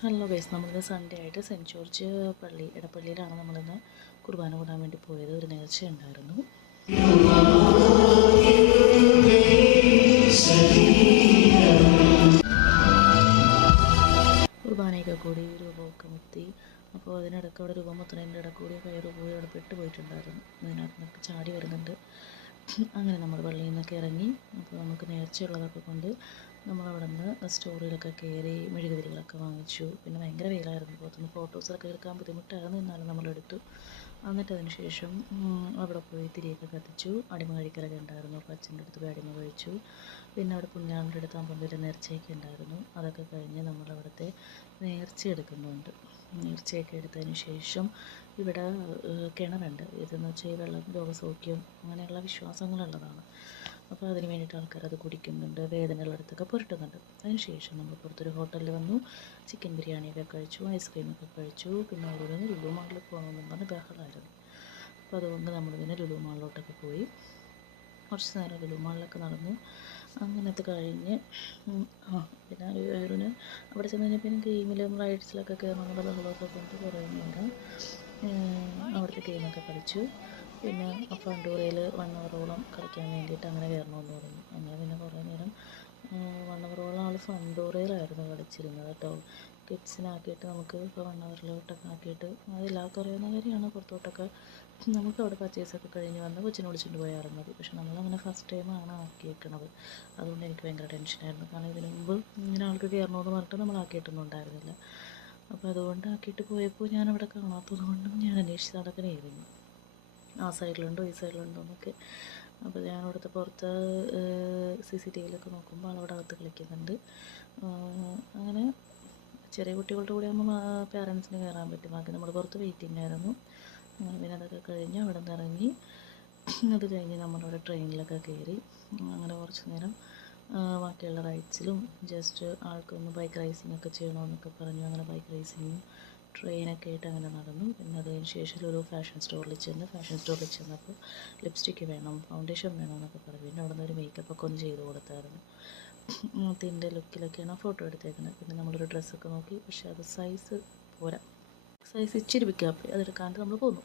Hello guys, നമ്മളിന്ന് Sunday ആയിട്ട് cent George പള്ളി ഇടപ്പള്ളിയിലാണ് നമ്മളിന്ന് കുർബാന കൂടാൻ വേണ്ടി പോയത്. ഒരു നേർച്ച ഉണ്ടായിരുന്നു. കുർബാനയൊക്കെ കൂടി രൂപമൊക്കെ മുത്തി. അപ്പോൾ അതിനിടയ്ക്ക് അവിടെ രൂപം മുത്തുന്നതിൻ്റെ ഇടയ്ക്ക് കൂടി കയറ് പോയി അവിടെ പെട്ടുപോയിട്ടുണ്ടായിരുന്നു. അതിനകത്ത് നമുക്ക് ചാടി വരുന്നുണ്ട്. അങ്ങനെ നമ്മൾ പള്ളിയിൽ നിന്നൊക്കെ ഇറങ്ങി. അപ്പോൾ നമുക്ക് നേർച്ചയുള്ളതൊക്കെ കൊണ്ട് നമ്മളവിടെ നിന്ന് സ്റ്റോറിലൊക്കെ കയറി മെഴുകുതിരികളൊക്കെ വാങ്ങിച്ചു. പിന്നെ ഭയങ്കര വെയിലായിരുന്നു, പുറത്തുനിന്ന് ഫോട്ടോസൊക്കെ എടുക്കാൻ ബുദ്ധിമുട്ടായിരുന്നു, എന്നാലും നമ്മളെടുത്തു. എന്നിട്ട് അതിന് ശേഷം അവിടെ പോയി തിരിയൊക്കെ കത്തിച്ചു. അടിമ കഴിക്കലൊക്കെ ഉണ്ടായിരുന്നു. അപ്പോൾ അച്ഛൻ്റെ അടുത്ത് പോയി അടിമ കഴിച്ചു. പിന്നെ അവിടെ പുണ്യാളൻ്റെ അടുത്ത് അമ്പലത്തിൽ നേർച്ചയൊക്കെ ഉണ്ടായിരുന്നു. അതൊക്കെ കഴിഞ്ഞ് നമ്മളവിടുത്തെ നേർച്ച എടുക്കുന്നുണ്ട്. നേർച്ചയൊക്കെ എടുത്തതിന് ശേഷം ഇവിടെ കിണറുണ്ട്. ഇതെന്ന് വെച്ചാൽ ഈ വെള്ളം രോഗസൗഖ്യം അങ്ങനെയുള്ള വിശ്വാസങ്ങളുള്ളതാണ്. അപ്പോൾ അതിന് വേണ്ടിയിട്ട് ആൾക്കാരത് കുടിക്കുന്നുണ്ട്, വേദനയുള്ളിടത്തൊക്കെ പുരട്ടുന്നുണ്ട്. അതിന് ശേഷം നമ്മൾ പുറത്തൊരു ഹോട്ടലിൽ വന്നു. ചിക്കൻ ബിരിയാണിയൊക്കെ കഴിച്ചു, ഐസ്ക്രീമൊക്കെ കഴിച്ചു. പിന്നെ അതുപോലെ ലുലു മാളിൽ പോകണമെന്നും പറഞ്ഞ് ബഹളമായിരുന്നു. അപ്പോൾ അതുകൊണ്ട് നമ്മളിങ്ങനെ ലുലു മാളിലോട്ടൊക്കെ പോയി. കുറച്ച് നേരം ലുലു മാളിലൊക്കെ നടന്നു. അങ്ങനത്തെ കഴിഞ്ഞ് പിന്നെ വേറൊരു അവിടെ ചെന്ന് കഴിഞ്ഞാൽ പിന്നെ ഗെയിമിലും റൈഡ്സിലൊക്കെ കയറണമെന്നുള്ള ബഹളമൊക്കെ കൊണ്ട് കുറേ നേരം അവിടുത്തെ ഗെയിമൊക്കെ കളിച്ചു. പിന്നെ ഫണ്ടൂറയിൽ 1 ഹവറോളം കളിക്കാൻ വേണ്ടിയിട്ട് അങ്ങനെ കയറണമെന്ന് പറഞ്ഞു. അങ്ങനെ പിന്നെ കുറേ നേരം 1 ഹവറോളം ആൾ ഫണ്ടൂറയിലായിരുന്നു കളിച്ചിരുന്നത് കേട്ടോ. കിഡ്സിനാക്കിയിട്ട് നമുക്ക് ഇപ്പോൾ 1 ഹവറിലോട്ടൊക്കെ ആക്കിയിട്ട് അതെല്ലാവർക്കും അറിയാവുന്ന കാര്യമാണ്. പുറത്തോട്ടൊക്കെ നമുക്ക് അവിടെ പർച്ചേസൊക്കെ കഴിഞ്ഞ് വന്ന് കൊച്ചിനെ വിളിച്ചുകൊണ്ട് പോയാൽ മതി. പക്ഷെ നമ്മളങ്ങനെ ഫസ്റ്റ് ടൈമാണ് ആക്കിയേക്കണത്. അതുകൊണ്ട് എനിക്ക് ഭയങ്കര ടെൻഷനായിരുന്നു. കാരണം ഇതിനു മുമ്പ് ഇങ്ങനെ ആൾക്ക് കയറണമെന്ന് പറഞ്ഞിട്ട് നമ്മൾ ആക്കിയിട്ടൊന്നും ഉണ്ടായിരുന്നില്ല. അപ്പോൾ അതുകൊണ്ട് ആക്കിയിട്ട് പോയപ്പോൾ ഞാനവിടെ കാണാത്തത് കൊണ്ടും ഞാൻ അന്വേഷിച്ച് നടക്കണമായിരുന്നു, ആ സൈഡിലുണ്ടോ ഈ സൈഡിലുണ്ടോ എന്നൊക്കെ. അപ്പോൾ ഞാൻ അവിടുത്തെ പുറത്ത് CCTVയിലൊക്കെ നോക്കുമ്പോൾ ആളവിടെ അകത്ത് കളിക്കുന്നുണ്ട്. അങ്ങനെ ചെറിയ കുട്ടികളുടെ കൂടെ ആകുമ്പോൾ പാരൻസിന് കയറാൻ പറ്റും. ബാക്കി നമ്മൾ പുറത്ത് വെയിറ്റിംഗ് ആയിരുന്നു. പിന്നെ അതൊക്കെ കഴിഞ്ഞ് അവിടെ നിന്ന് ഇറങ്ങി. അത് കഴിഞ്ഞ് നമ്മളവിടെ ട്രെയിനിലൊക്കെ കയറി. അങ്ങനെ കുറച്ച് നേരം ബാക്കിയുള്ള റൈഡ്സിലും ജസ്റ്റ് ആൾക്കൊന്ന് ബൈക്ക് റേസിങ്ങൊക്കെ ചെയ്യണമെന്നൊക്കെ പറഞ്ഞു. അങ്ങനെ ബൈക്ക് റേസിങ്ങും ട്രെയിനൊക്കെ ആയിട്ട് അങ്ങനെ നടന്നു. പിന്നെ അതിന് ശേഷം ഒരു ഫാഷൻ സ്റ്റോറിൽ ചെന്നപ്പോൾ ലിപ്സ്റ്റിക്ക് വേണം, ഫൗണ്ടേഷൻ വേണം എന്നൊക്കെ പറഞ്ഞു. പിന്നെ അവിടെ നിന്ന് ഒരു മേക്കപ്പൊക്കെ ഒന്ന് ചെയ്ത് കൊടുത്തായിരുന്നു. തിൻ്റെ ലുക്കിലൊക്കെയാണ് ഫോട്ടോ എടുത്തേക്കുന്നത്. പിന്നെ നമ്മളൊരു ഡ്രസ്സൊക്കെ നോക്കി, പക്ഷേ അത് സൈസ് പോരാ, സൈസ് ഇച്ചിരി പിക്കപ്പ് അതെടുക്കാണ്ട് നമ്മൾ പോന്നു.